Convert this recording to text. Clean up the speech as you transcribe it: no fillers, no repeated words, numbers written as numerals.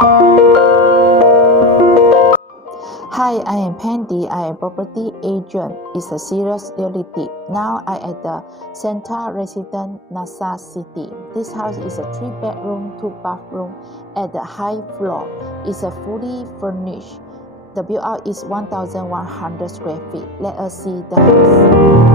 Hi, I am Pendy. I am property agent. It's a Ceiloz Realty. Now I at the Centra resident Nassau City. This house is a 3-bedroom, 2-bathroom at the high floor. It's a fully furnished. The build out is 1,100 square feet. Let us see the house.